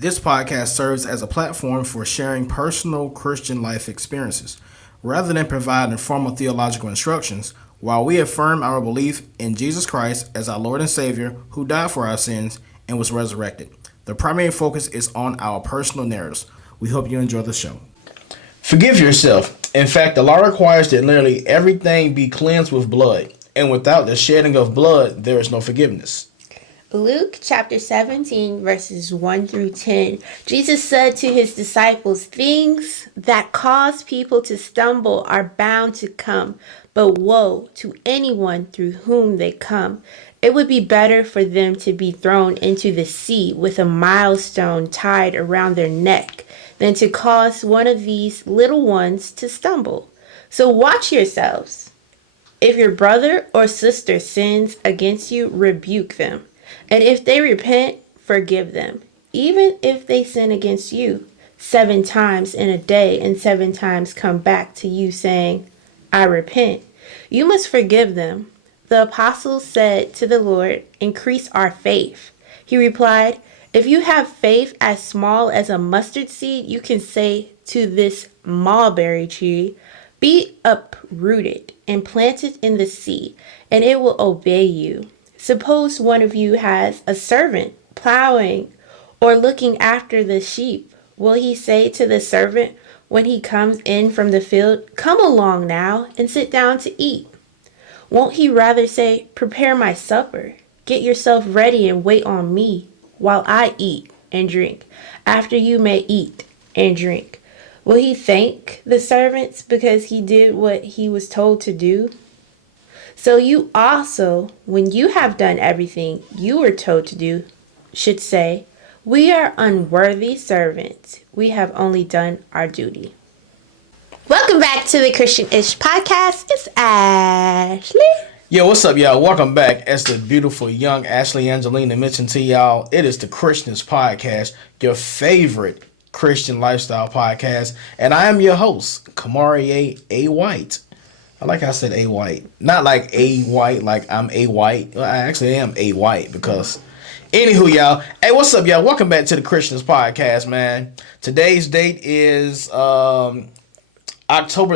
This podcast serves as a platform for sharing personal Christian life experiences. Rather than providing formal theological instructions, while we affirm our belief in Jesus Christ as our Lord and Savior who died for our sins and was resurrected, the primary focus is on our personal narratives. We hope you enjoy the show. Forgive yourself. In fact, the law requires that literally everything be cleansed with blood, and without the shedding of blood, there is no forgiveness. Luke chapter 17, verses 1 through 10. Jesus said to his disciples, "Things that cause people to stumble are bound to come, but woe to anyone through whom they come. It would be better for them to be thrown into the sea with a milestone tied around their neck than to cause one of these little ones to stumble. So watch yourselves. If your brother or sister sins against you, rebuke them. And if they repent, forgive them. Even if they sin against you 7 times in a day and 7 times come back to you saying, 'I repent,' you must forgive them." The apostles said to the Lord, "Increase our faith." He replied, "If you have faith as small as a mustard seed, you can say to this mulberry tree, 'Be uprooted and planted in the sea,' and it will obey you. Suppose one of you has a servant plowing or looking after the sheep. Will he say to the servant when he comes in from the field, 'Come along now and sit down to eat'? Won't he rather say, 'Prepare my supper, get yourself ready and wait on me while I eat and drink, after you may eat and drink'? Will he thank the servants because he did what he was told to do? So you also, when you have done everything you were told to do, should say, 'We are unworthy servants. We have only done our duty.'" Welcome back to the Christian-ish podcast. It's Ashley. Yo, what's up, y'all? Welcome back. As the beautiful young Ashley Angelina mentioned to y'all, it is the Christian-ish podcast, your favorite Christian lifestyle podcast, and I am your host, Kamari A. White. I like how I said A. White. Not like A. White, like I'm A. White. Well, I actually am A. White because... Anywho, y'all. Hey, what's up, y'all? Welcome back to the Christians Podcast, man. Today's date is October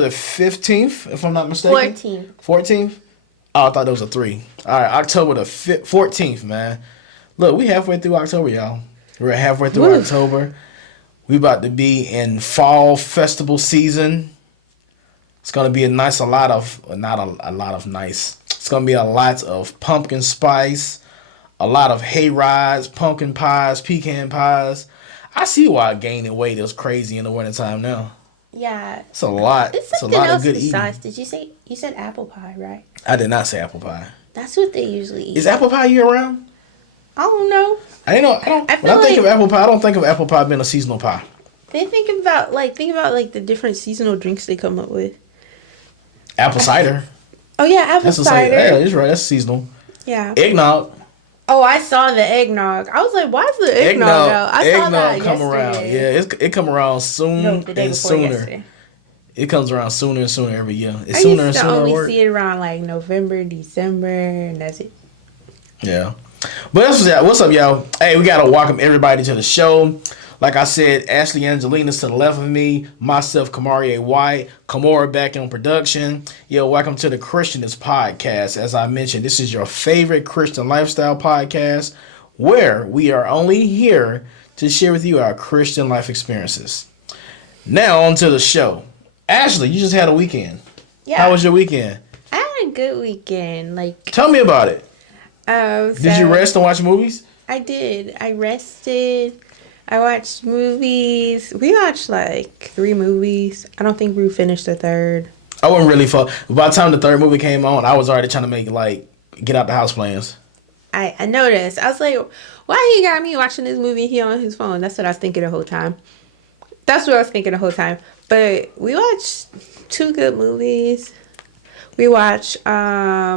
the 15th, if I'm not mistaken. 14th? Oh, I thought there was a 3. All right, October the 14th, man. Look, we halfway through October, y'all. We're halfway through October. We about to be in fall festival season. It's going to be it's going to be a lot of pumpkin spice, a lot of hay rides, pumpkin pies, pecan pies. I see why gaining weight is crazy in the wintertime now. Yeah. It's a lot. It's a something lot else of good besides. eating. You said apple pie, right? I did not say apple pie. That's what they usually eat. Is apple pie year round? I don't know. When I think of apple pie, I don't think of apple pie being a seasonal pie. They think about the different seasonal drinks they come up with. Apple cider. Oh yeah, apple cider. Yeah, that's right. That's seasonal. Yeah. Eggnog. Oh, I saw the eggnog. I was like, "Why is the eggnog out?" I saw that come yesterday. around. Yeah, it come around soon the day and before sooner. Yesterday. It comes around sooner and sooner every year. It's I sooner used and to sooner. only see it around like November, December, and that's it. Yeah. But what's up, y'all? Hey, we gotta welcome everybody to the show. Like I said, Ashley Angelina's to the left of me, myself, Kamari A. White, Kamora back in production. Yo, welcome to the Christianist Podcast. As I mentioned, this is your favorite Christian lifestyle podcast where we are only here to share with you our Christian life experiences. Now, on to the show. Ashley, you just had a weekend. Yeah. How was your weekend? I had a good weekend. Tell me about it. Did you rest and watch movies? I did. I rested. I watched movies. We watched 3 movies. I don't think we finished the third. I wasn't really fun. By the time the third movie came on, I was already trying to make get out the house plans. I noticed. I was like, why he got me watching this movie here on his phone? That's what I was thinking the whole time. But we watched 2 good movies. We watched Alice,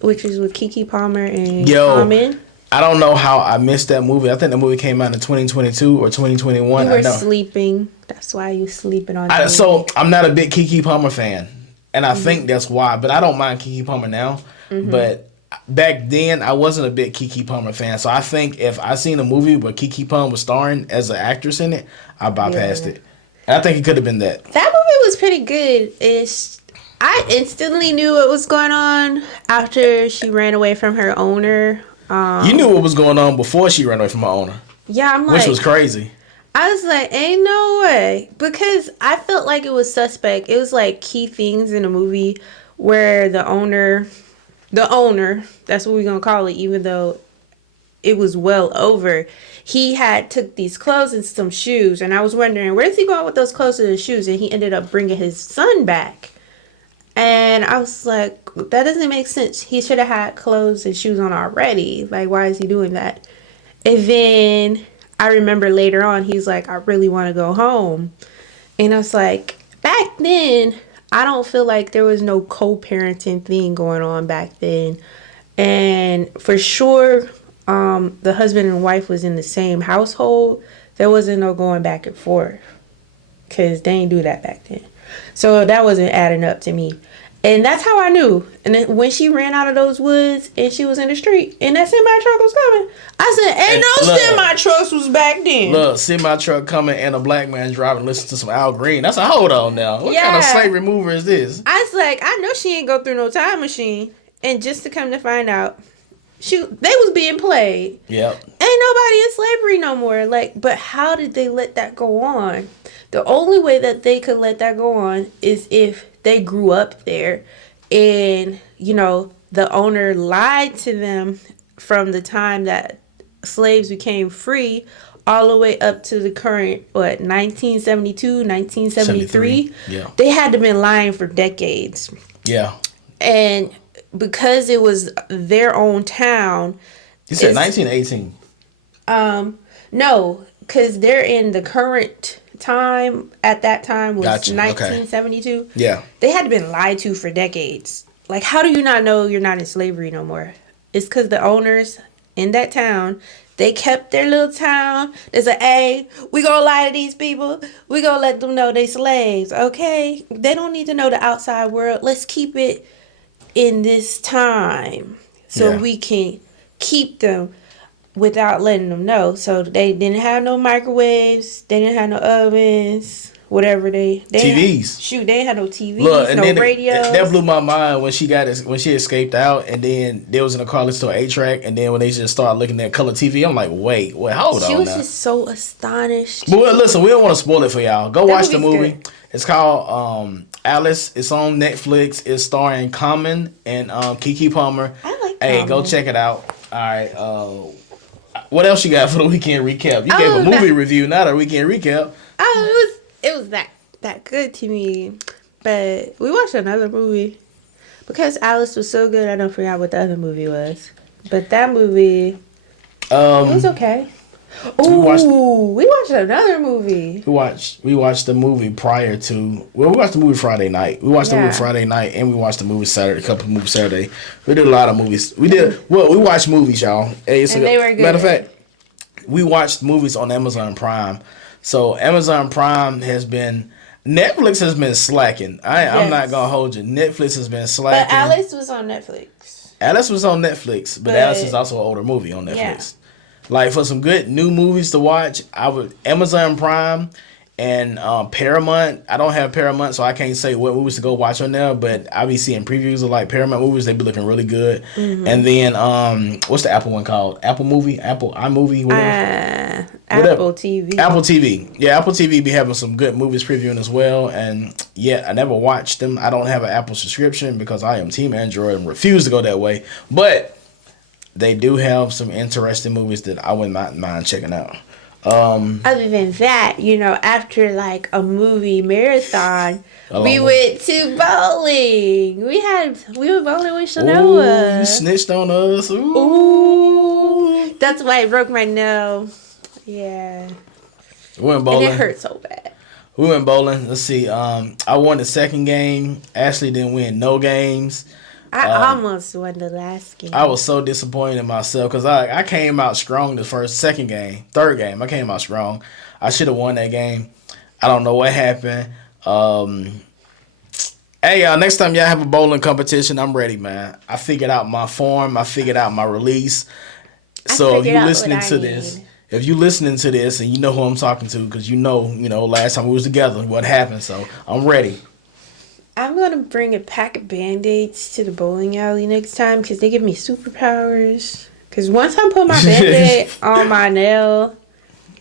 which is with Keke Palmer and Common. I don't know how I missed that movie. I think the movie came out in 2022 or 2021. You were sleeping. That's why you sleeping on So I'm not a big Keke Palmer fan. And I think that's why. But I don't mind Keke Palmer now. Mm-hmm. But back then I wasn't a big Keke Palmer fan, so I think if I seen a movie where Keke Palmer was starring as an actress in it, I bypassed it. And I think it could have been that. That movie was pretty good. I instantly knew what was going on after she ran away from her owner. You knew what was going on before she ran away from her owner. Yeah, I'm like, which was crazy. I was like, ain't no way. Because I felt like it was suspect. It was like key things in the movie where the owner, that's what we're going to call it, even though it was well over, he had took these clothes and some shoes. And I was wondering, where's he going with those clothes and the shoes? And he ended up bringing his son back. And I was like, that doesn't make sense. He should have had clothes and shoes on already. Like, why is he doing that? And then I remember later on, he's like, I really want to go home. And I was like, back then, I don't feel like there was no co-parenting thing going on back then. And for sure, the husband and wife was in the same household. There wasn't no going back and forth. Because they didn't do that back then. So that wasn't adding up to me. And that's how I knew. And then when she ran out of those woods and she was in the street and that semi-truck was coming, I said, ain't no semi-trucks was back then. Look, semi-truck coming and a black man driving, listen to some Al Green. That's a hold on now. What kind of slave remover is this? I was like, I know she ain't go through no time machine. And just to come to find out, they was being played. Yep. Ain't nobody in slavery no more. Like, but how did they let that go on? The only way that they could let that go on is if they grew up there and, you know, the owner lied to them from the time that slaves became free all the way up to the current, 1972, 1973. Yeah. They had to been lying for decades. Yeah. And because it was their own town. You said 1918. No, because they're in the current time. At that time was Gotcha. 1972. Okay. Yeah. They had been lied to for decades. Like, how do you not know you're not in slavery no more? It's because the owners in that town, they kept their little town. They said, hey, we gonna lie to these people. We gonna let them know they slaves, okay? They don't need to know the outside world. Let's keep it in this time so we can keep them without letting them know. So they didn't have no microwaves. They didn't have no ovens. Whatever they TVs. They didn't have no TVs. Look, and no then radios. That blew my mind when she escaped out, and then they was in a car listening to an 8-track, and then when they just started looking at color TV, I'm like, wait, hold on. She was now. just so astonished. But listen, we don't want to spoil it for y'all. Go watch the movie. Good. It's called Alice. It's on Netflix. It's starring Common and Keke Palmer. I like Hey, Common. go check it out. All right. What else you got for the weekend recap? You gave a movie review, not a weekend recap. Oh, it was that good to me. But we watched another movie. Because Alice was so good, I don't forget what the other movie was. But that movie, it was okay. Ooh, we watched another movie. We watched the movie prior to. Well, we watched the movie Friday night. We watched the movie Friday night, and we watched the movie Saturday. A couple of movies Saturday. We did a lot of movies. We watched movies, y'all. Hey, and they were good. Matter of fact, we watched movies on Amazon Prime. So Amazon Prime has been. Netflix has been slacking. I'm not gonna hold you. Netflix has been slacking. But Alice was on Netflix. Alice was on Netflix, but Alice is also an older movie on Netflix. Yeah. Like, for some good new movies to watch, I would Amazon Prime and Paramount. I don't have Paramount, so I can't say what movies to go watch on there, but I be seeing previews of like Paramount movies. They be looking really good. Mm-hmm. And then what's the Apple one called? Apple iMovie, whatever. Apple TV. Apple TV. Yeah, Apple TV be having some good movies previewing as well. And yeah, I never watched them. I don't have an Apple subscription because I am Team Android and refuse to go that way. But they do have some interesting movies that I would not mind checking out. Other than that, after like a movie marathon, we went to bowling. We were bowling with Shanoa. Ooh, you snitched on us. Ooh. That's why I broke my nose. Yeah. We went bowling. And it hurt so bad. We went bowling. Let's see. I won the second game. Ashley didn't win no games. I almost won the last game. I was so disappointed in myself because I came out strong the third game. I came out strong. I should have won that game. I don't know what happened. Hey, next time y'all have a bowling competition, I'm ready, man. I figured out my form. I figured out my release. I So if figured you out what listening I to this, need. if you listening to this and you know who I'm talking to, because last time we was together, what happened. So I'm ready. I'm gonna bring a pack of band-aids to the bowling alley next time because they give me superpowers. Because once I put my band-aid on my nail,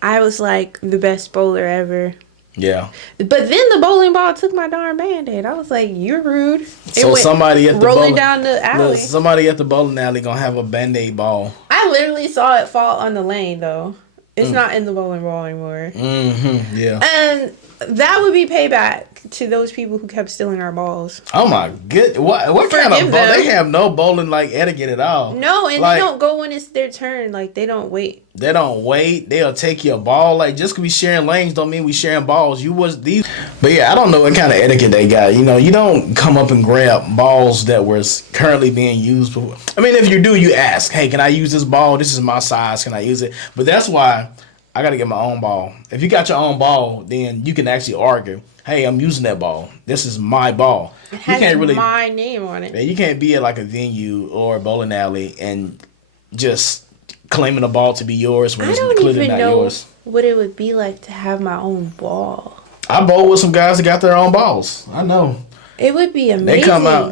I was like the best bowler ever. Yeah. But then the bowling ball took my darn band-aid. I was like, "You're rude." It So went somebody at the rolling bowling, down the look, alley. somebody at the bowling alley gonna have a Band-Aid ball. I literally saw it fall on the lane though. It's not in the bowling ball anymore. Mm-hmm. Yeah. And that would be payback to those people who kept stealing our balls. Oh my good. What kind Forgive of bowl? They them. have no bowling like etiquette at all. No, and Like they don't go when it's their turn. Like they don't wait. they don't wait. They'll take your ball. Like just 'cause we sharing lanes don't mean we sharing balls. You was these. But yeah, I don't know what kind of etiquette they got. You don't come up and grab balls that was currently being used. I mean, if you do, you ask, hey, can I use this ball? This is my size. Can I use it? But that's why I gotta get my own ball. If you got your own ball, then you can actually argue. Hey, I'm using that ball. This is my ball. It You has can't really. my name on it. Man, you can't be at like a venue or a bowling alley and just claiming a ball to be yours when I it's don't clearly even not know yours. what it would be like to have my own ball. I bowl with some guys that got their own balls. I know. It would be amazing.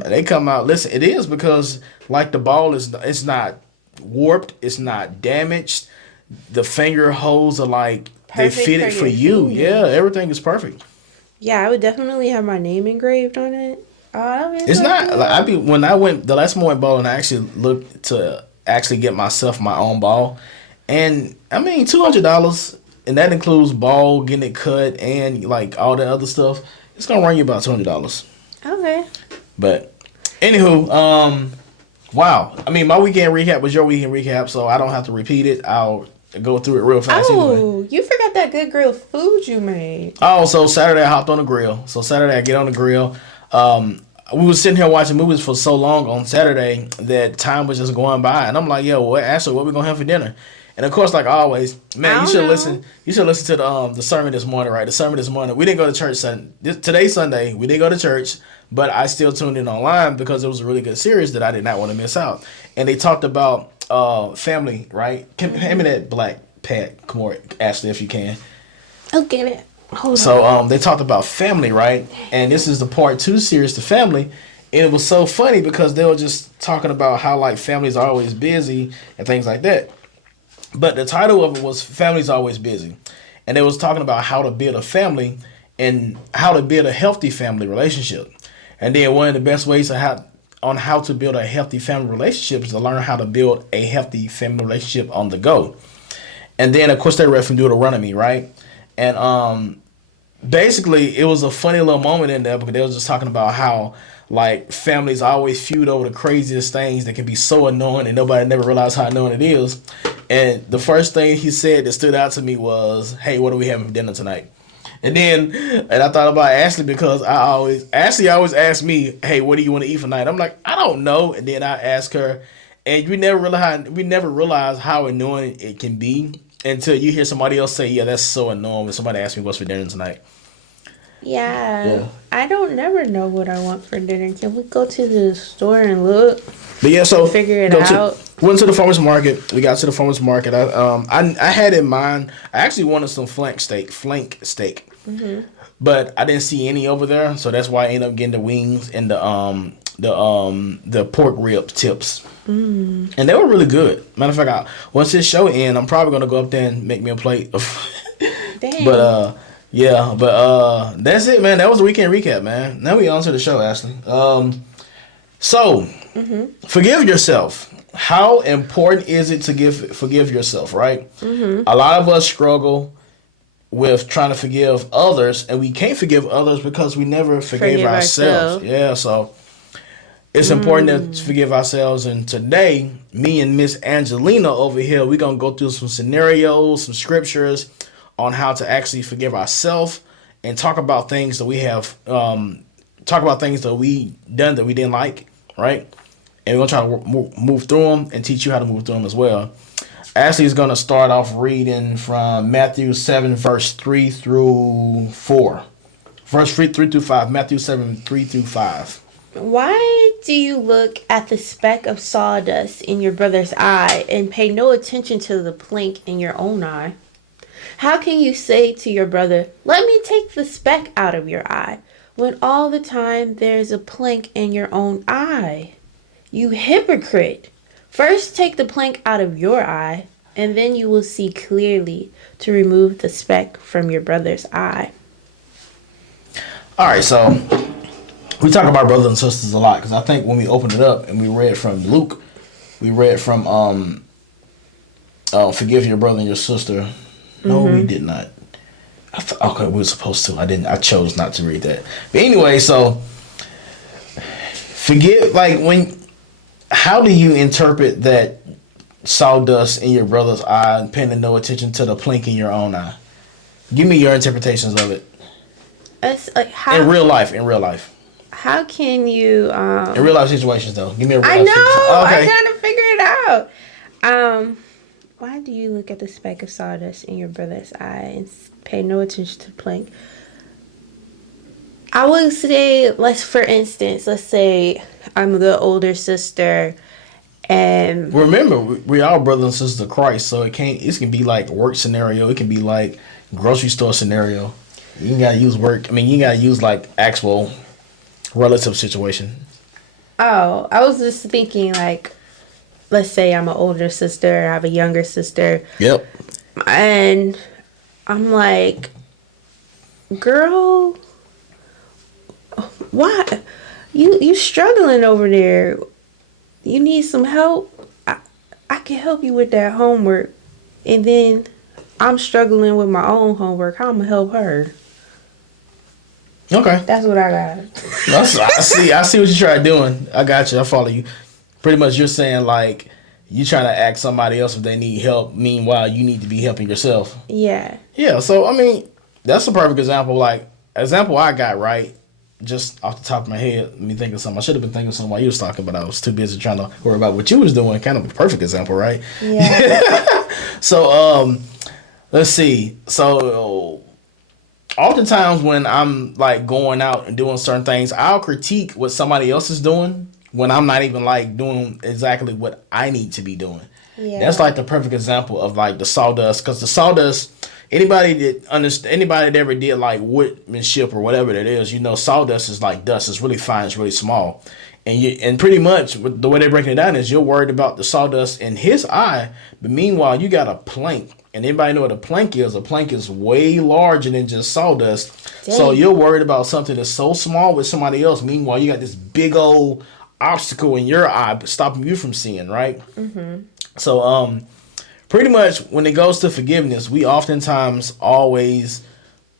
They come out. Listen, it is because like the ball it's not warped, it's not damaged. The finger holes are like they Perfect fit for it for your you. finger. Yeah, everything is perfect. Yeah, I would definitely have my name engraved on it. I mean, It's not like when I went the last time I went bowling, I actually looked to actually get myself my own ball, and I mean $200, and that includes ball getting it cut and like all the other stuff. It's gonna run you about $200. Okay. But anywho, wow. I mean, my weekend recap was your weekend recap, so I don't have to repeat it. I'll go through it real fast anyway. Oh, you forgot that good grilled food you made. Oh, so Saturday I hopped on the grill. So Saturday I get on the grill. We was sitting here watching movies for so long on Saturday that time was just going by, and I'm like, "Yo, what we gonna have for dinner?" And of course, like always, man, I you don't should know. listen. You should listen to the sermon this morning, right? The sermon this morning. We didn't go to church today's Sunday. We didn't go to church, but I still tuned in online because it was a really good series that I did not want to miss out. And they talked about family, right? Hand me that black pad, come on, Ashley, if you can. I'll get it. Hold on. So they talked about family, right? And this is the part 2 series to family. And it was so funny because they were just talking about how like families are always busy and things like that. But the title of it was Family's Always Busy. And they was talking about how to build a family and how to build a healthy family relationship. And then one of the best ways on how to build a healthy family relationship is to learn how to build a healthy family relationship on the go. And then of course they read from Deuteronomy, right? And basically it was a funny little moment in there because they was just talking about how like families always feud over the craziest things that can be so annoying and nobody never realized how annoying it is. And the first thing he said that stood out to me was, "Hey, what are we having for dinner tonight?" And I thought about Ashley because Ashley always asks me, "Hey, what do you want to eat for night?" I'm like, "I don't know." And then I ask her, and we never realize how annoying it can be until you hear somebody else say, "Yeah, that's so annoying." When somebody asks me what's for dinner tonight. Yeah. I don't never know what I want for dinner. Can we go to the store and look? But yeah, so Figure it out. Went to the farmers market. We got to the farmers market. I had in mind. I actually wanted some flank steak. Mm-hmm. But I didn't see any over there, so that's why I ended up getting the wings and the pork rib tips. And they were really good. Matter of fact, once this show ends, I'm probably gonna go up there and make me a plate. Dang. But that's it, man. That was the weekend recap, man. Now we on to the show, Ashley. Forgive yourself. How important is it to forgive yourself, right? A lot of us struggle with trying to forgive others, and we can't forgive others because we never forgave ourselves. Yeah, so it's important to forgive ourselves. And today, me and Miss Angelina over here, we're going to go through some scenarios, some scriptures on how to actually forgive ourselves and talk about things that we have, talk about things that we done that we didn't like, right? And we're going to try to move through them and teach you how to move through them as well. Ashley is going to start off reading from Matthew 7, verse 3 through 4. Verse 3 through 5. Matthew 7, 3 through 5. Why do you look at the speck of sawdust in your brother's eye and pay no attention to the plank in your own eye? How can you say to your brother, "Let me take the speck out of your eye," when all the time there's a plank in your own eye? You hypocrite! First take the plank out of your eye, and then you will see clearly to remove the speck from your brother's eye. All right, so we talk about brothers and sisters a lot because I think when we opened it up and we read from Luke, we read from forgive your brother and your sister. No, we did not. Okay, we were supposed to. I didn't. I chose not to read that. But anyway, so forgive. Like how do you interpret that sawdust in your brother's eye and paying no attention to the plank in your own eye? Give me your interpretations of it. It's like how In real life. how can you In real life situations, though. Give me a real I life know. situation. Okay. I'm trying to figure it out. Why do you look at the speck of sawdust in your brother's eye and pay no attention to the plank? I would say, let's say I'm the older sister, and Remember, we all brothers and sisters of Christ, so it can be like work scenario. It can be like grocery store scenario. You gotta use work. I mean, you gotta use like actual relative situation. oh, I was just thinking like, let's say I'm an older sister, I have a younger sister, Yep. and I'm like, girl, why you struggling over there? You need some help? I can help you with that homework. And then I'm struggling with my own homework. How I'm gonna help her? Okay. That's what I got. I see what you try doing. I got you. I follow you. Pretty much, you're saying like you trying to ask somebody else if they need help. Meanwhile, you need to be helping yourself. Yeah. Yeah. So I mean, that's a perfect example. Like example I got right. Just off the top of my head, let me think of something. I should have been thinking of something while you was talking, but I was too busy trying to worry about what you was doing. Kind of a perfect example, right? Yeah. So, let's see. So, oftentimes when I'm like going out and doing certain things, I'll critique what somebody else is doing when I'm not even like doing exactly what I need to be doing. Yeah. That's like the perfect example of like the sawdust, because the sawdust. Anybody that ever did like woodmanship or whatever that is, you know, sawdust is like dust. It's really fine. It's really small, and pretty much the way they're breaking it down is you're worried about the sawdust in his eye, but meanwhile you got a plank. And anybody know what a plank is? A plank is way larger than just sawdust. Dang. So you're worried about something that's so small with somebody else. Meanwhile, you got this big old obstacle in your eye stopping you from seeing, right? Mm-hmm. So pretty much when it goes to forgiveness, we oftentimes always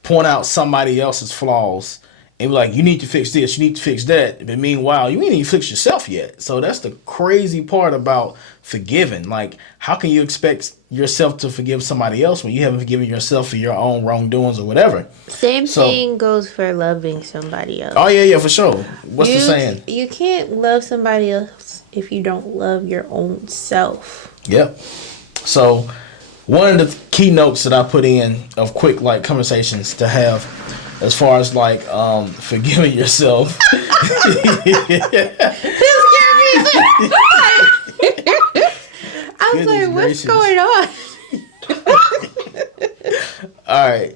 point out somebody else's flaws and be like, you need to fix this, you need to fix that. But meanwhile, you ain't even fixed yourself yet. So that's the crazy part about forgiving. Like, how can you expect yourself to forgive somebody else when you haven't forgiven yourself for your own wrongdoings or whatever? Same thing goes for loving somebody else. Oh, yeah, for sure. What's the saying? You can't love somebody else if you don't love your own self. Yep. So one of the keynotes that I put in of quick like conversations to have as far as like forgiving yourself. I was like, what's going on? All right.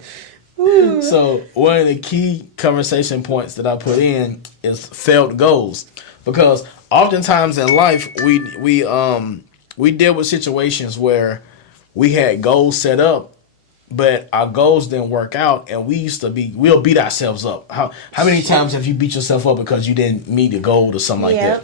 So one of the key conversation points that I put in is failed goals, because oftentimes in life we deal with situations where we had goals set up, but our goals didn't work out, and we'll beat ourselves up. How many times have you beat yourself up because you didn't meet a goal or something like that?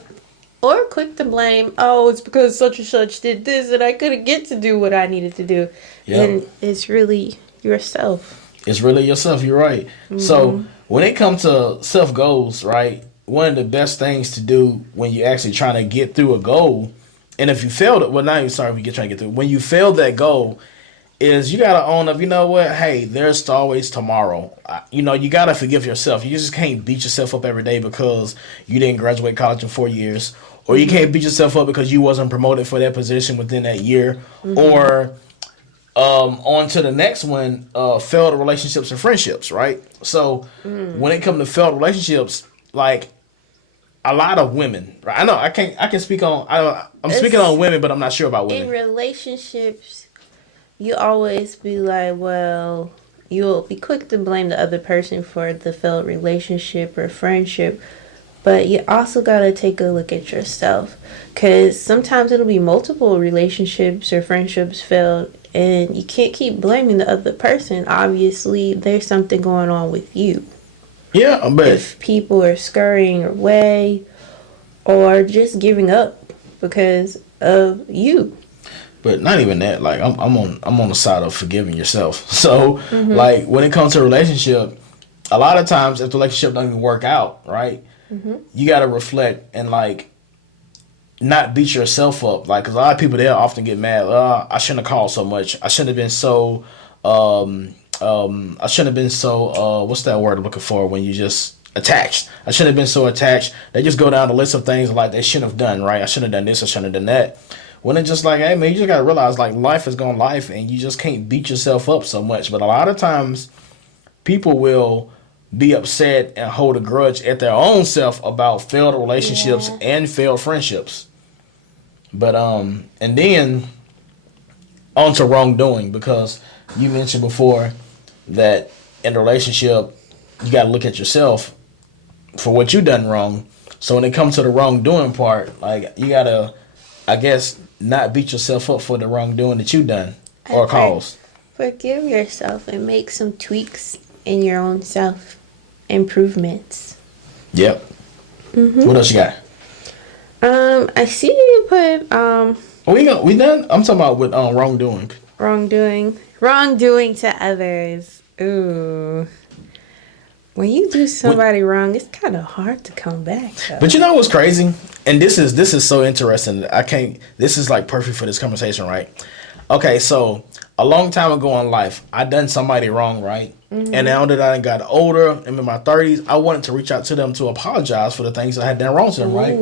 Or quick to blame, oh, it's because such and such did this and I couldn't get to do what I needed to do. Yep. And it's really yourself. It's really yourself, you're right. Mm-hmm. So when it comes to self goals, right, one of the best things to do when you're actually trying to get through a goal, and if you failed it, well, not even sorry if you're trying to get through. When you fail that goal, is you got to own up, you know what? Hey, there's always tomorrow. You got to forgive yourself. You just can't beat yourself up every day because you didn't graduate college in 4 years. Or you can't beat yourself up because you wasn't promoted for that position within that year. Mm-hmm. Or On to the next one, failed relationships and friendships, right? So when it comes to failed relationships, like a lot of women, right? I can speak on, I'm speaking on women, but I'm not sure about women. In relationships, you always be like, well, you'll be quick to blame the other person for the failed relationship or friendship, but you also got to take a look at yourself, because sometimes it'll be multiple relationships or friendships failed, and you can't keep blaming the other person. Obviously, there's something going on with you. Yeah, but If people are scurrying away or just giving up because of you. But not even that. Like I'm on the side of forgiving yourself. So like when it comes to a relationship, a lot of times if the relationship doesn't even work out, right? You got to reflect and like not beat yourself up. Like, cause a lot of people they'll often get mad. I shouldn't have called so much. I shouldn't have been so. I shouldn't have been so. What's that word I'm looking for when you just attached? I shouldn't have been so attached. They just go down the list of things like they shouldn't have done. Right? I shouldn't have done this. I shouldn't have done that. When it's just like, hey man, you just gotta realize like life is going life, and you just can't beat yourself up so much. But a lot of times, people will be upset and hold a grudge at their own self about failed relationships and failed friendships. But and then on to wrongdoing, because you mentioned before that in a relationship you got to look at yourself for what you done wrong. So when it comes to the wrongdoing part, like you gotta, I guess, not beat yourself up for the wrongdoing that you done or caused. Forgive yourself and make some tweaks in your own self improvements. Yep. What else you got? I see you put We done. I'm talking about with wrongdoing. Wrongdoing to others. Ooh. When you do somebody wrong, it's kind of hard to come back. Though. But you know what's crazy? And this is so interesting. This is like perfect for this conversation, right? Okay, so a long time ago in life, I done somebody wrong, right? And now that I got older, I'm in my 30s, I wanted to reach out to them to apologize for the things I had done wrong to them, right?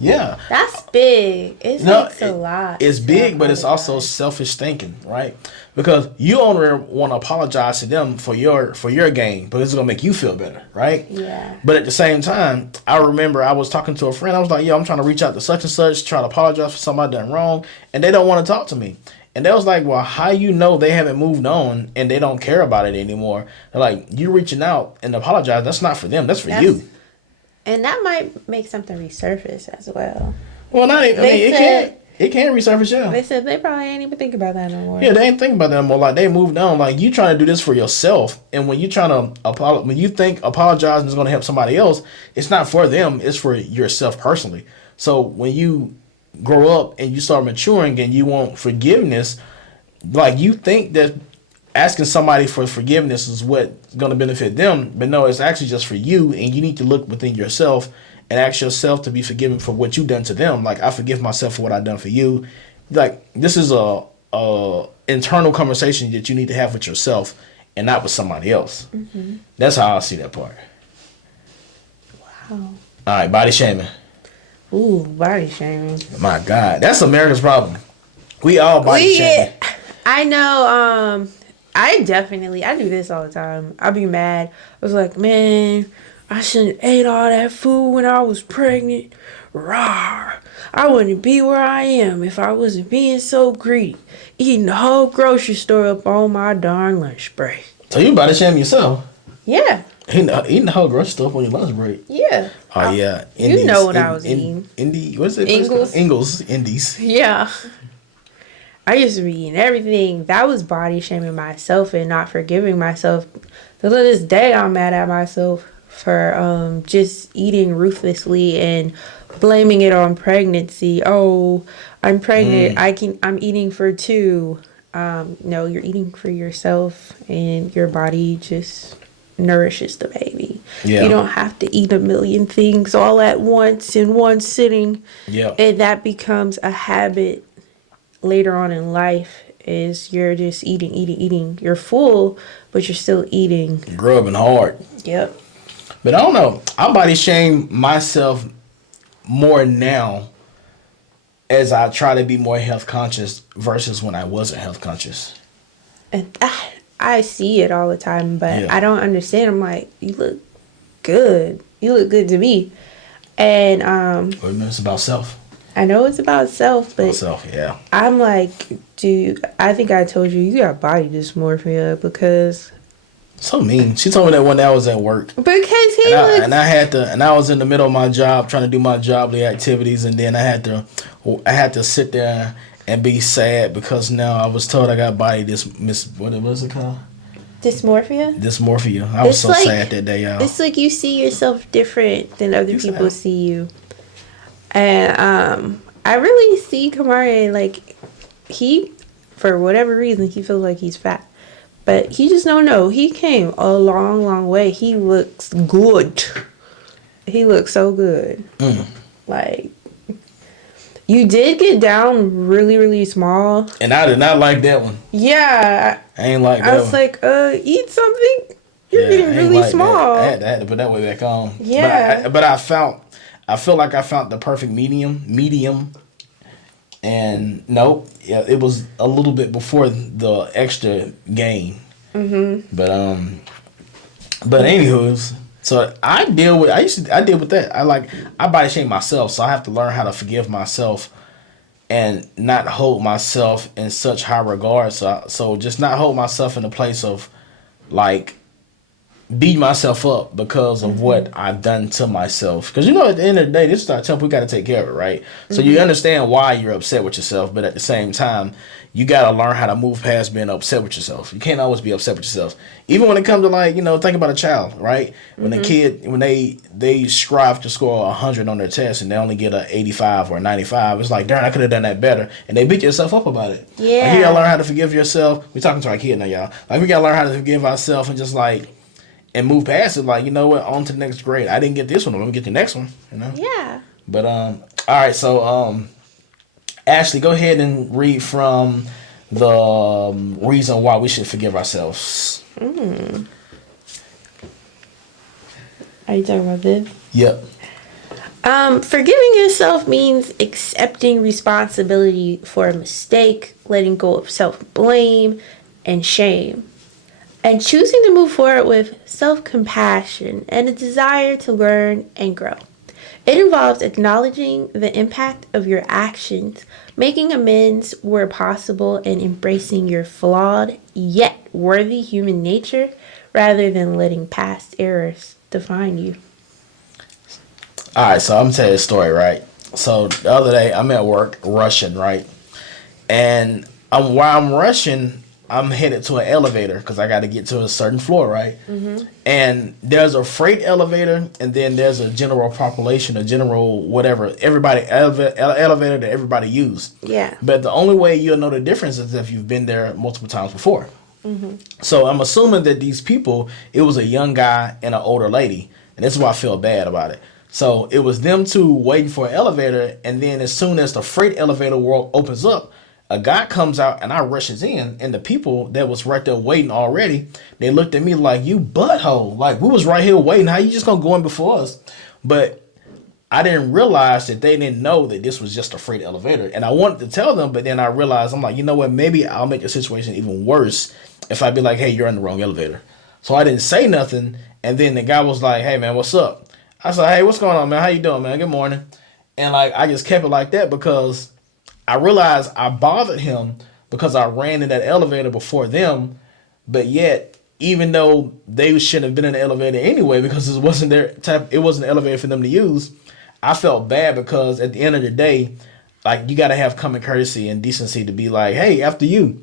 Yeah. That's big. It takes a lot. It's big, but it's also selfish thinking, right? Because you only want to apologize to them for your gain, because it's gonna make you feel better, right? Yeah. But at the same time, I remember I was talking to a friend. I was like, "Yo, I'm trying to reach out to such and such, try to apologize for something I done wrong," and they don't want to talk to me. And they was like, "Well, how you know they haven't moved on and they don't care about it anymore?" They're like, "You reaching out and apologize, that's not for them. That's for you." And that might make something resurface as well. Well, not even. It can resurface, yeah. They said they probably ain't even think about that no more. Yeah, they ain't thinking about that no more. Like, they moved on. Like, you trying to do this for yourself, and when you trying to when you think apologizing is going to help somebody else, it's not for them. It's for yourself personally. So when you grow up and you start maturing and you want forgiveness, like you think that asking somebody for forgiveness is what's going to benefit them, but no, it's actually just for you, and you need to look within yourself and ask yourself to be forgiven for what you done to them. Like, I forgive myself for what I done for you. Like, this is a internal conversation that you need to have with yourself and not with somebody else. That's how I see that part. Wow. All right, body shaming. Ooh, body shaming. My God, that's America's problem. We all body shaming. I know. I do this all the time. I'll be mad. I was like, man, I shouldn't have ate all that food when I was pregnant. Rawr. I wouldn't be where I am if I wasn't being so greedy. Eating the whole grocery store up on my darn lunch break. So you body shame yourself? Yeah. Eating the whole grocery store up on your lunch break? Yeah. Oh, yeah. You know what I was eating. What's it? Ingles. Indies. Yeah. I used to be eating everything. That was body shaming myself and not forgiving myself. To this day, I'm mad at myself for just eating ruthlessly and blaming it on pregnancy. Oh, I'm pregnant. I'm eating for two. No, you're eating for yourself, and your body just nourishes the baby. Yeah. You don't have to eat a million things all at once in one sitting. Yeah. And that becomes a habit later on in life, is you're just eating. You're full, but you're still eating. Grubbing hard. Yep. But I don't know. I body shame myself more now as I try to be more health conscious versus when I wasn't health conscious. And I see it all the time, but Yeah. I don't understand. I'm like, you look good. You look good to me. And Well, it's about self. I know it's about self, About but self, yeah. I'm like, dude, I think I told you got body dysmorphia because So mean. She told me that when I was at work. he And I looks. had to, and I was in the middle of my job trying to do my jobly activities, and then I had to sit there and be sad because now I was told I got body what was it called? Dysmorphia? Dysmorphia. I was It's so like sad that day, y'all. it's like you see yourself different than other people Exactly. see you. And I really see Kamari like he for whatever reason he feels like he's fat. But he just don't know. He came a long, long way. He looks good. He looks so good. Like you did get down really, really small. And I did not like that one. Yeah. I ain't like that I was one. like, eat something. You're Yeah, getting I ain't really like small. That. I had to put that way back on. Yeah. But I feel like I found the perfect medium. And nope, yeah, it was a little bit before the extra gain. But anywho's, so I deal with that. I body shame myself, so I have to learn how to forgive myself and not hold myself in such high regard. So just not hold myself in a place of like beat myself up because of what I've done to myself. Because at the end of the day, this is our temple. We got to take care of it, right? So you understand why you're upset with yourself, but at the same time, you got to learn how to move past being upset with yourself. You can't always be upset with yourself. Even when it comes to think about a child, right? When a kid, when they strive to score 100 on their test and they only get a 85 or a 95, it's like, darn, I could have done that better. And they beat yourself up about it. Yeah. Like, you got to learn how to forgive yourself. We're talking to our kid now, y'all. Like, we got to learn how to forgive ourselves and just and move past it. Like, you know what? On to the next grade. I didn't get this one. I'm gonna get the next one. Yeah. But all right. So Ashley, go ahead and read from the reason why we should forgive ourselves. Are you talking about this? Yep. Forgiving yourself means accepting responsibility for a mistake, letting go of self-blame and shame, and choosing to move forward with self-compassion and a desire to learn and grow. It involves acknowledging the impact of your actions, making amends where possible, and embracing your flawed yet worthy human nature rather than letting past errors define you. All right. So I'm gonna tell you a story, right? So the other day I'm at work rushing, right? And while I'm rushing, I'm headed to an elevator because I got to get to a certain floor, right? And there's a freight elevator, and then there's a general population, a general whatever, elevator that everybody use. Yeah. But the only way you'll know the difference is if you've been there multiple times before. So I'm assuming that these people, it was a young guy and an older lady, and this is why I feel bad about it. So it was them two waiting for an elevator, and then as soon as the freight elevator world opens up, a guy comes out and I rushes in, and the people that was right there waiting already, they looked at me like, you butthole. Like, we was right here waiting. How you just gonna go in before us? But I didn't realize that they didn't know that this was just a freight elevator. And I wanted to tell them, but then I realized, I'm like, you know what? Maybe I'll make the situation even worse if I be like, hey, you're in the wrong elevator. So I didn't say nothing. And then the guy was like, hey, man, what's up? I said, hey, what's going on, man? How you doing, man? Good morning. And I just kept it like that because I realized I bothered him because I ran in that elevator before them, but yet, even though they shouldn't have been in the elevator anyway because it wasn't an elevator for them to use, I felt bad because at the end of the day, you got to have common courtesy and decency to be like, hey, after you,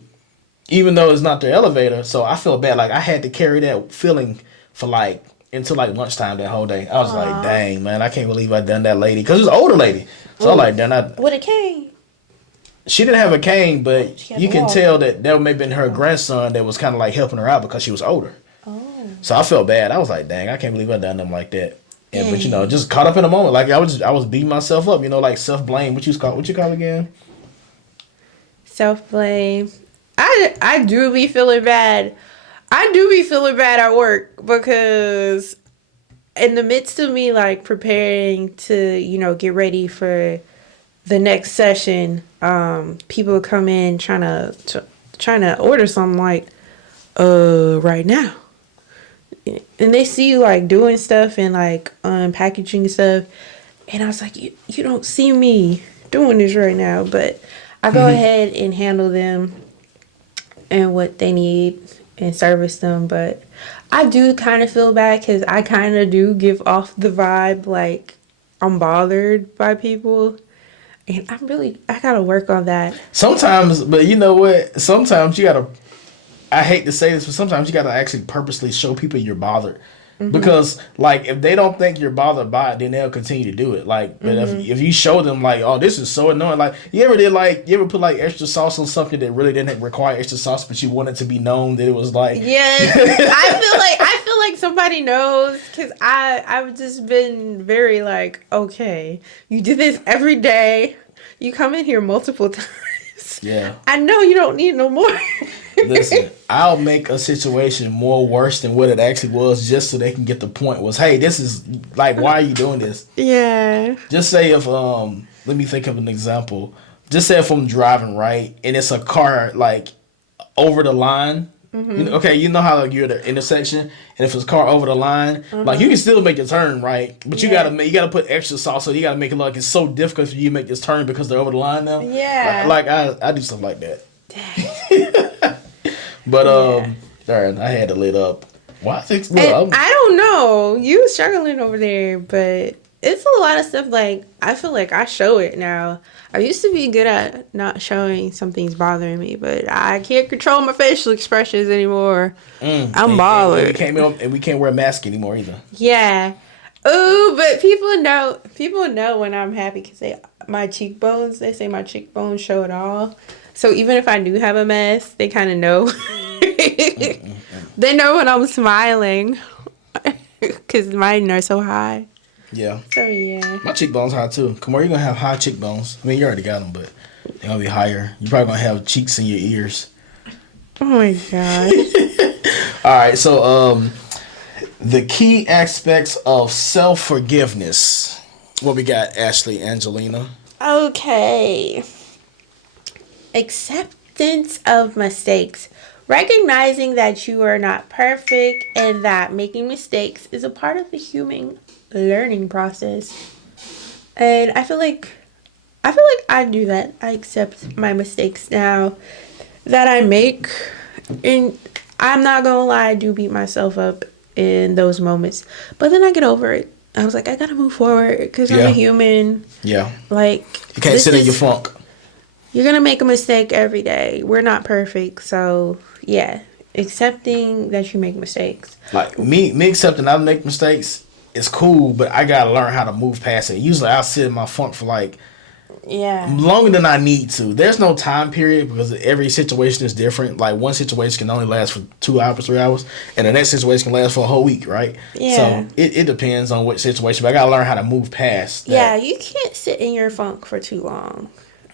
even though it's not their elevator. So I felt bad. I had to carry that feeling for until lunchtime that whole day. I was like, dang, man, I can't believe I done that lady because it was an older lady. So I'm like, then With a cane. She didn't have a cane, but She had you a can walker. tell that may have been her grandson that was kind of helping her out because she was older. Oh. So I felt bad. I was like, dang, I can't believe I done them like that. And but just caught up in a moment. I was beating myself up. Self blame. What you call it again? Self blame. I do be feeling bad. I do be feeling bad at work because in the midst of me preparing to get ready for the next session, people come in trying to order something right now. And they see you like doing stuff and like packaging stuff. And I was like, you don't see me doing this right now. But I go ahead and handle them and what they need and service them. But I do kind of feel bad because I kind of do give off the vibe like I'm bothered by people. And I gotta work on that. Sometimes, but you know what? Sometimes you gotta. I hate to say this, but sometimes you gotta actually purposely show people you're bothered. Because like if they don't think you're bothered by it, then they'll continue to do it. Like, but if you show them like, oh, this is so annoying. Like, you ever put like extra sauce on something that really didn't require extra sauce, but you wanted to be known that it was like. Yes, I feel like somebody knows because I've just been very like, okay, you do this every day. You come in here multiple times. Yeah. I know you don't need no more. Listen, I'll make a situation more worse than what it actually was just so they can get the point was, hey, this is like, why are you doing this? Yeah. Just say if let me think of an example. Just say if I'm driving, right, and it's a car like over the line. You know, okay, you know how like you're at the intersection, and if it's a car over the line, like you can still make a turn, right? But you gotta put extra sauce, so you gotta make it look like it's so difficult for you to make this turn because they're over the line now. Yeah. Like I do stuff like that. But all right, I had to lit up. Why? I don't know. You struggling over there, but it's a lot of stuff. Like I feel like I show it now. I used to be good at not showing something's bothering me, but I can't control my facial expressions anymore. I'm bothered. And we can't wear a mask anymore either. Yeah. Ooh, but people know when I'm happy because my cheekbones. They say my cheekbones show it all. So even if I do have a mess, they kind of know. They know when I'm smiling because mine are so high. Yeah. So yeah. My cheekbones high too. Come on, you're gonna have high cheekbones. I mean, you already got them, but they're gonna be higher. You're probably gonna have cheeks in your ears. Oh my god. All right, so the key aspects of self-forgiveness. What we got, Ashley, Angelina? Okay. Acceptance of mistakes. Recognizing that you are not perfect and that making mistakes is a part of the human learning process. And I feel like I do that. I accept my mistakes now that I make. And I'm not gonna lie, I do beat myself up in those moments. But then I get over it. I was like, I gotta move forward because I'm a human. Yeah. Like, you can't sit in your funk. You're gonna make a mistake every day. We're not perfect, so yeah. Accepting that you make mistakes. Like me accepting I make mistakes is cool, but I gotta learn how to move past it. Usually I'll sit in my funk for like longer than I need to. There's no time period because every situation is different. Like one situation can only last for 2 hours, 3 hours, and the next situation can last for a whole week, right? Yeah. So it depends on what situation, but I gotta learn how to move past that. Yeah, you can't sit in your funk for too long.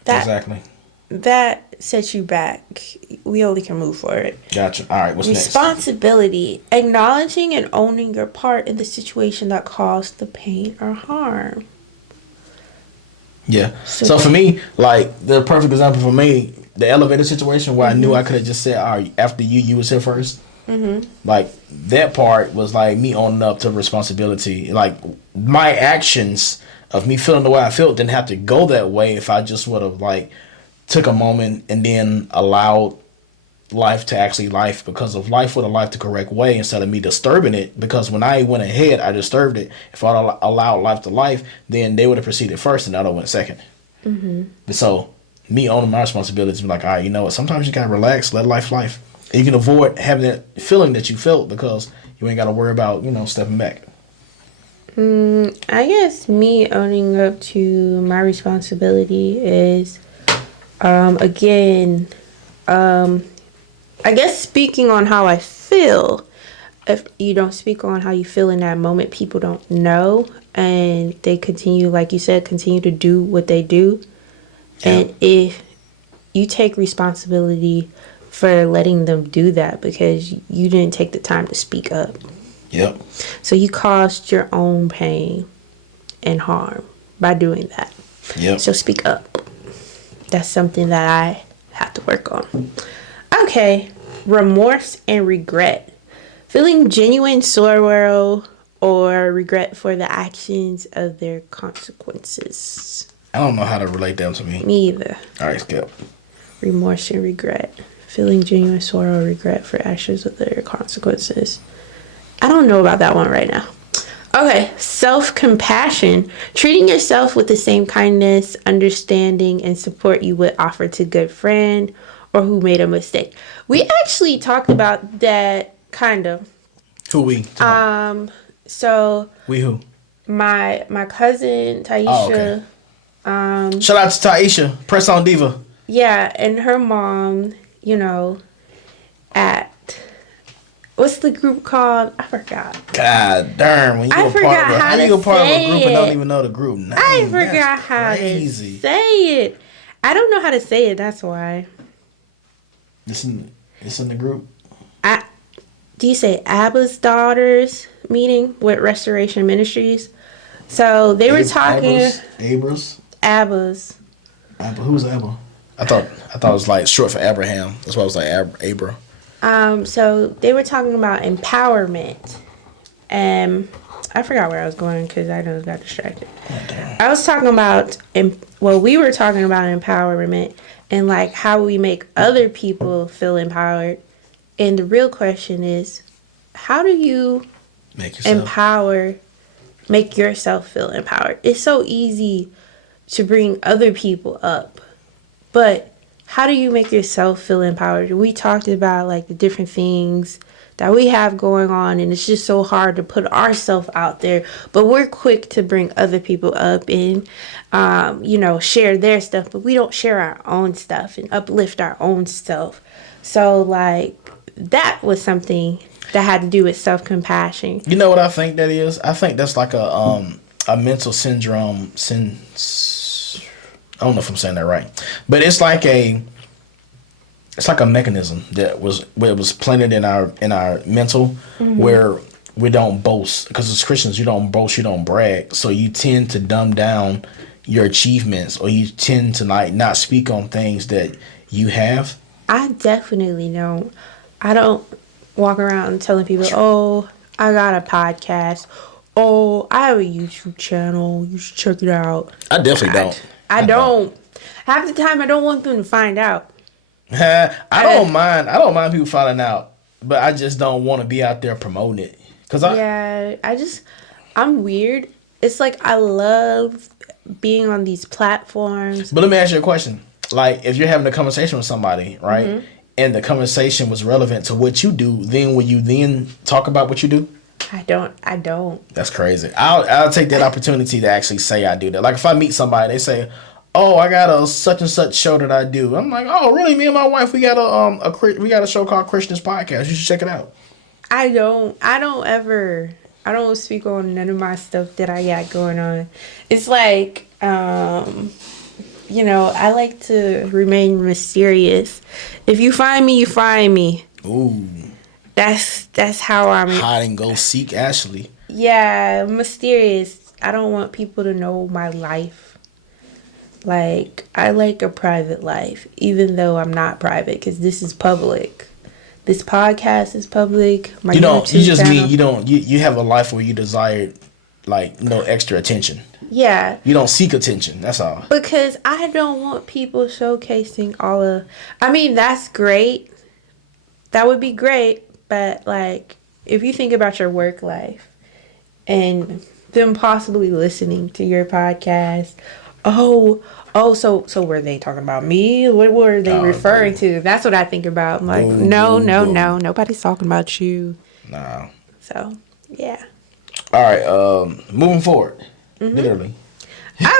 Exactly. That sets you back. We only can move forward. Gotcha. All right, what's next? Responsibility. Acknowledging and owning your part in the situation that caused the pain or harm. Yeah. So for me, like the perfect example for me, the elevator situation where I knew I could have just said, all right, after you was here first. Like that part was like me owning up to responsibility. Like my actions of me feeling the way I felt didn't have to go that way if I just would have like took a moment and then allowed life to actually life, because of life would have life the correct way instead of me disturbing it. Because when I went ahead, I disturbed it. If I allowed life to life, then they would have proceeded first and I went second. But so me owning my responsibilities, be like, all right, you know what? Sometimes you gotta relax, let life life. And you can avoid having that feeling that you felt because you ain't gotta worry about stepping back. I guess me owning up to my responsibility is, I guess speaking on how I feel. If you don't speak on how you feel in that moment, people don't know, and they continue, like you said, continue to do what they do. Yeah. And if you take responsibility for letting them do that because you didn't take the time to speak up. Yep. So you caused your own pain and harm by doing that. Yep. So speak up. That's something that I have to work on. Okay. remorse and regret. Feeling genuine sorrow or regret for the actions of their consequences. I don't know how to relate them to me. Me either. All right, skip. Remorse and regret. Feeling genuine sorrow or regret for actions of their consequences. I don't know about that one right now. Okay, self-compassion. Treating yourself with the same kindness, understanding, and support you would offer to a good friend or who made a mistake. We actually talked about that kind of. Who we? So We who? my cousin Taisha. Oh, okay. Shout out to Taisha, Press On Diva. Yeah, and her mom, at what's the group called? I forgot. God darn, when you I go forgot part of how you to go part of a say group and don't it. even know the group name. I forgot That's how crazy. to say it. I don't know how to say it. That's why. It's in the group. Do you say Abba's daughters meeting with Restoration Ministries? So they were talking. Abras. Abba's. Who's Abba? I thought it was like short for Abraham. That's why I was like Abra. So they were talking about empowerment. I forgot where I was going because I got distracted. Oh, I was talking about, we were talking about empowerment and like how we make other people feel empowered. And the real question is, how do you make yourself feel empowered? It's so easy to bring other people up, but how do you make yourself feel empowered? We talked about like the different things that we have going on, and it's just so hard to put ourselves out there, but we're quick to bring other people up and share their stuff, but we don't share our own stuff and uplift our own self. So like that was something that had to do with self-compassion. You know what I think that is? I think that's like a mental syndrome. I don't know if I'm saying that right, but it's like a mechanism that was planted in our mental, where we don't boast, because as Christians you don't boast, you don't brag, so you tend to dumb down your achievements, or you tend to like not speak on things that you have. I definitely don't. I don't walk around telling people, oh, I got a podcast. Oh, I have a YouTube channel. You should check it out. I definitely don't. I don't. Half the time, I don't want them to find out. I don't mind people finding out, but I just don't want to be out there promoting it. I'm weird. It's like I love being on these platforms. But let me ask you a question. Like, if you're having a conversation with somebody, right? Mm-hmm. And the conversation was relevant to what you do, then will you then talk about what you do? I don't. That's crazy. I'll take that opportunity to actually say I do that. Like if I meet somebody, they say, "Oh, I got a such and such show that I do." I'm like, "Oh, really? Me and my wife, we got a show called Christian's Podcast. You should check it out." I don't speak on none of my stuff that I got going on. It's like I like to remain mysterious. If you find me, you find me. Ooh. That's how I'm. Hide and go seek Ashley. Yeah, mysterious. I don't want people to know my life. Like, I like a private life, even though I'm not private, because this is public. This podcast is public. My YouTube channel. You have a life where you desire, like, no extra attention. Yeah. You don't seek attention. That's all. Because I don't want people showcasing all of. I mean, that's great. That would be great. But, like, if you think about your work life and them possibly listening to your podcast, so were they talking about me? What were they referring to? That's what I think about. I'm like, no, nobody's talking about you. No. So, yeah. All right, moving forward. Mm-hmm. Literally.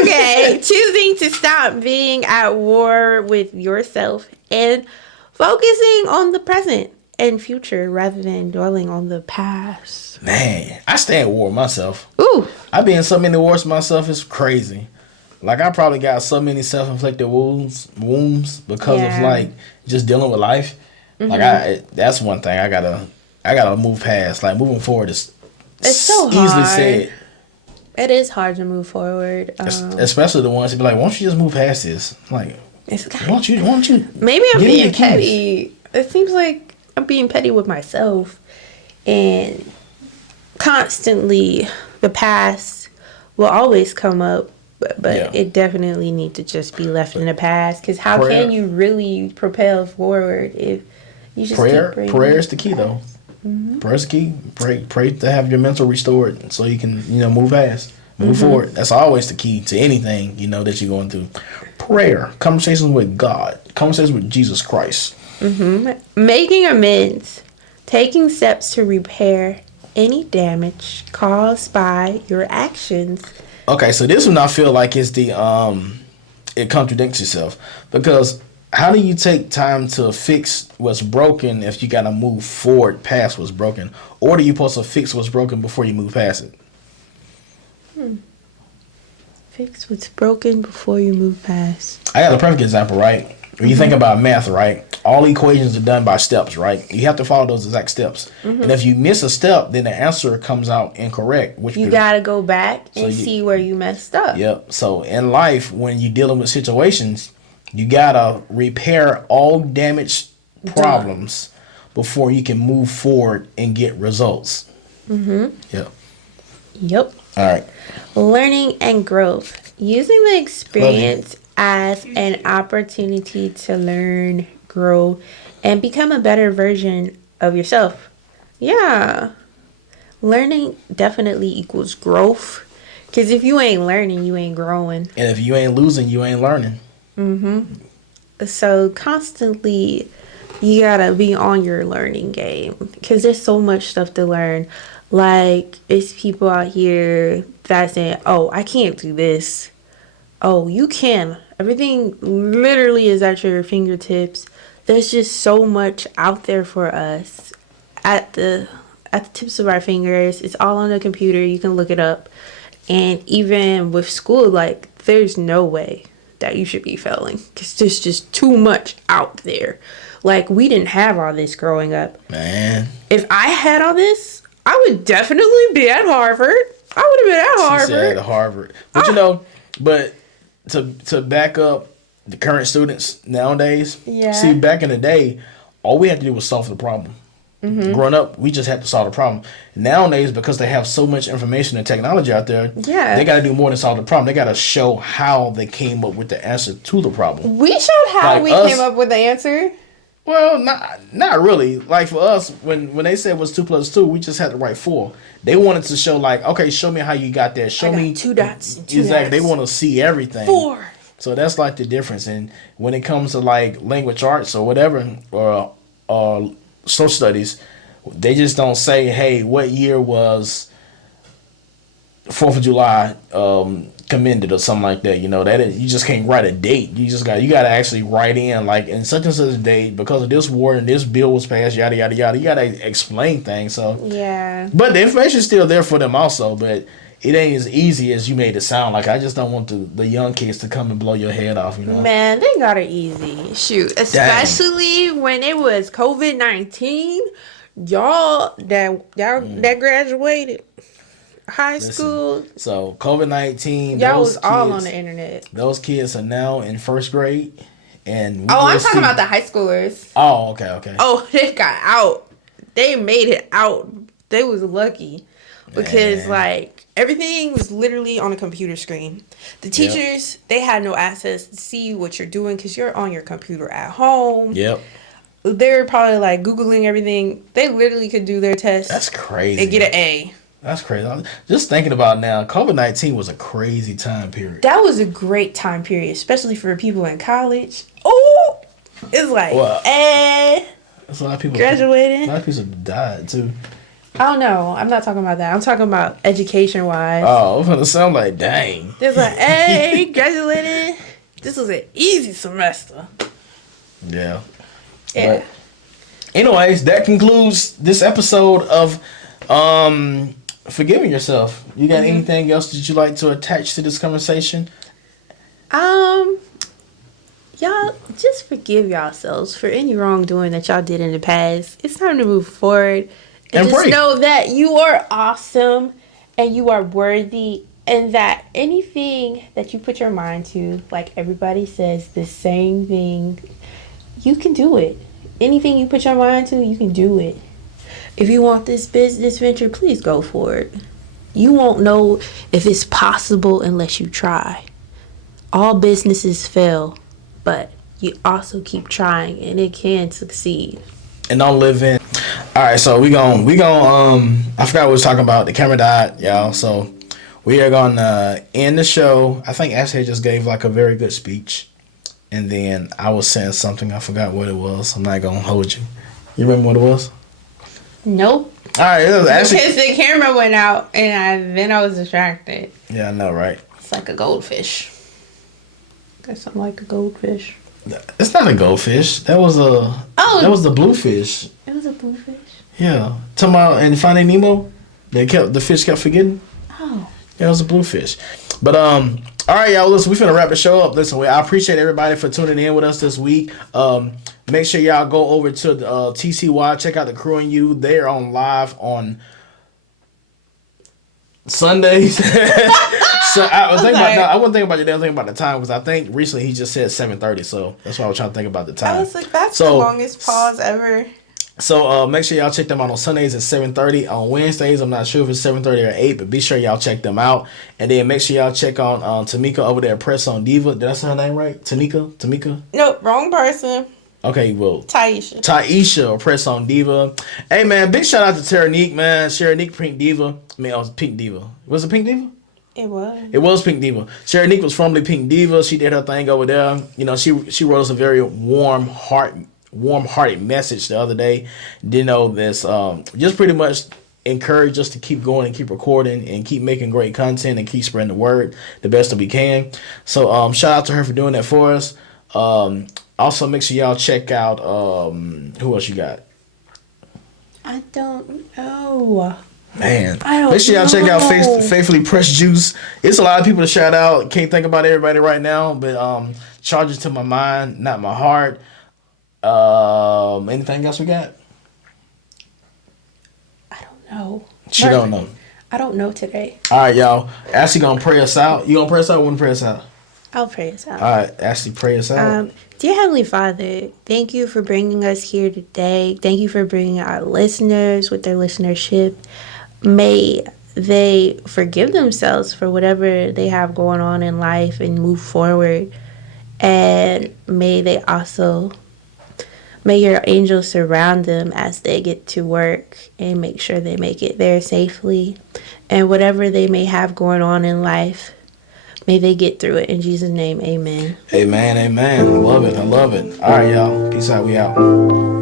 Okay, choosing to stop being at war with yourself and focusing on the present and future rather than dwelling on the past. Man, I stay at war with myself. Ooh. I be in so many wars with myself, it's crazy. Like, I probably got so many self-inflicted wounds because of, like, just dealing with life. Mm-hmm. Like, that's one thing I gotta move past. Like, moving forward it's so easily hard. said. It is hard to move forward. Especially the ones that be like, why don't you just move past this? Like, why don't you? Maybe I'm being petty. It seems like I'm being petty with myself, and constantly the past will always come up, but Yeah. it definitely need to just be left in the past, because how Prayer- can you really propel forward if you just Prayer, keep bringing prayer is the key though. Prayer's the key. Pray to have your mental restored so you can, move fast, move forward. That's always the key to anything, that you're going through. Prayer, conversations with God, conversations with Jesus Christ. making amends, taking steps to repair any damage caused by your actions. Okay, so this one I feel like is it contradicts itself, because how do you take time to fix what's broken if you gotta move forward past what's broken, or are you supposed to fix what's broken before you move past it? Fix what's broken before you move past. I got a perfect example, right? When you think about math, right? All equations are done by steps, right? You have to follow those exact steps. And if you miss a step, then the answer comes out incorrect. You gotta go back and see where you messed up. Yep. So in life, when you're dealing with situations, you gotta repair all damaged problems before you can move forward and get results. Yep. Yep. All right. Learning and growth. Using the experience as an opportunity to learn, grow, and become a better version of yourself. Yeah. Learning definitely equals growth. Because if you ain't learning, you ain't growing. And if you ain't losing, you ain't learning. So constantly, you gotta be on your learning game. Because there's so much stuff to learn. Like, it's people out here that saying, oh, I can't do this. Oh, you can. Everything literally is at your fingertips. There's just so much out there for us at the tips of our fingers. It's all on the computer. You can look it up. And even with school, like, there's no way that you should be failing, because there's just too much out there. Like, we didn't have all this growing up. Man. If I had all this, I would definitely be at Harvard. I would have been at Harvard. She said Harvard. But to back up the current students nowadays, see, back in the day, all we had to do was solve the problem. Growing up, we just had to solve the problem. Nowadays, because they have so much information and technology out there, they got to do more than solve the problem. They got to show how they came up with the answer to the problem. We showed how Like we us- came up with the answer. Well, not really. Like for us, when they said it was 2 + 2, we just had to write 4. They wanted to show, like, okay, show me how you got there. Show me 2 dots. And 2 exactly. dots. They want to see everything. 4. So that's like the difference. And when it comes to like language arts or whatever, or social studies, they just don't say, hey, what year was 4th of July commended or something like that. You just can't write a date. You got to actually write in, like, in such and such a date, because of this war and this bill was passed, yada yada yada. You got to explain things. So but the information's still there for them also, but it ain't as easy as you made it sound. Like, I just don't want the young kids to come and blow your head off, Man, they got it easy. Shoot. Especially when it was COVID-19. Y'all that graduated high school. So COVID-19, y'all was all on the internet. Those kids are now in 1st grade. And I'm talking about the high schoolers. Oh, okay. Oh, they got out. They made it out. They was lucky. Because, like, everything was literally on a computer screen. The teachers, they had no access to see what you're doing because you're on your computer at home. Yep. They're probably, like, Googling everything. They literally could do their test. That's crazy. And get an A. That's crazy. Just thinking about it now, COVID-19 was a crazy time period. That was a great time period, especially for people in college. Oh! It's like, That's a lot of people graduating. A lot of people died, too. Oh, no. I'm not talking about that. I'm talking about education-wise. Oh, I'm going to sound like, dang. It's like, hey, graduated. This was an easy semester. Yeah. But anyways, that concludes this episode of Forgiving Yourself. You got anything else that you'd like to attach to this conversation? Y'all just forgive yourselves for any wrongdoing that y'all did in the past. It's time to move forward and just know that you are awesome and you are worthy, and that anything that you put your mind to, like everybody says the same thing, you can do it. anything you put your mind to, you can do it. If you want this business venture, please go for it. You won't know if it's possible unless you try. All businesses fail, but you also keep trying and it can succeed. And don't live in. All right, so we gon' I forgot what we was talking about. The camera died, y'all. So we are gonna end the show. I think Ashley just gave like a very good speech, and then I was saying something. I forgot what it was. I'm not gonna hold you. You remember what it was? Nope. All right, it was Ashley. Because the camera went out and then I was distracted. Yeah, I know, right? It's like a goldfish. Got something like a goldfish. It's not a goldfish. That was that was the bluefish. It was a bluefish. Yeah, talking about in Finding Nemo, the fish kept forgetting. Oh, yeah, it was a bluefish. But all right, y'all. Listen, we finna wrap the show up. Listen, I appreciate everybody for tuning in with us this week. Make sure y'all go over to the TCY, check out the Crew and You. They're on live on Sundays. So I wasn't thinking about the day. I was thinking about the time because I think recently he just said 7:30. So that's why I was trying to think about the time. I was like, that's the longest pause ever. So make sure y'all check them out on Sundays at 7:30. On Wednesdays, I'm not sure if it's 7:30 or 8, but be sure y'all check them out. And then make sure y'all check on Tamika over there at Press on Diva. Did I say her name right? Tamika? Nope, wrong person. Okay, well. Taisha or Press on Diva. Hey, man, big shout out to Terranique, man. Terranique Pink Diva. I mean, it was Pink Diva. Was it Pink Diva? It was. It was Pink Diva. Terranique was formerly Pink Diva. She did her thing over there. You know, she wrote us a very warm-hearted message the other day. You know, this just pretty much encourage us to keep going and keep recording and keep making great content and keep spreading the word the best that we can. So shout out to her for doing that for us. Also make sure y'all check out who else you got? I don't know. Man, make sure y'all check out Faithfully Pressed Juice. It's a lot of people to shout out. Can't think about everybody right now, but charges to my mind, not my heart. Anything else we got? I don't know. She don't know. I don't know today. All right, y'all. Ashley gonna pray us out. You gonna pray us out or wanna pray us out? I'll pray us out. All right, Ashley, pray us out. Dear Heavenly Father, thank you for bringing us here today. Thank you for bringing our listeners with their listenership. May they forgive themselves for whatever they have going on in life and move forward. And may your angels surround them as they get to work and make sure they make it there safely. And whatever they may have going on in life, may they get through it. In Jesus' name, amen. Amen, amen. I love it. All right, y'all. Peace out. We out.